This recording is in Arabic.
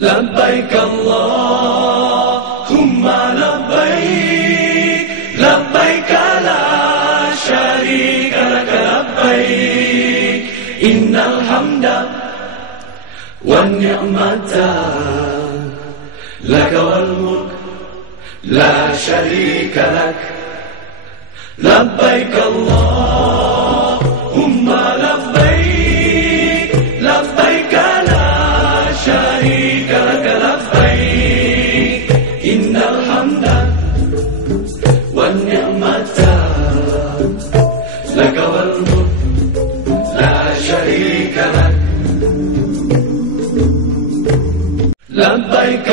لبيك اللهم لبيك لبيك لا شريك لك لبيك إن الحمد والنعمة لك والملك لا شريك لك لبيك اللهم لبيك لبيك لا شريك لك لبيك إن الحمد والنعمة لك والملك لا شريك لك لبيك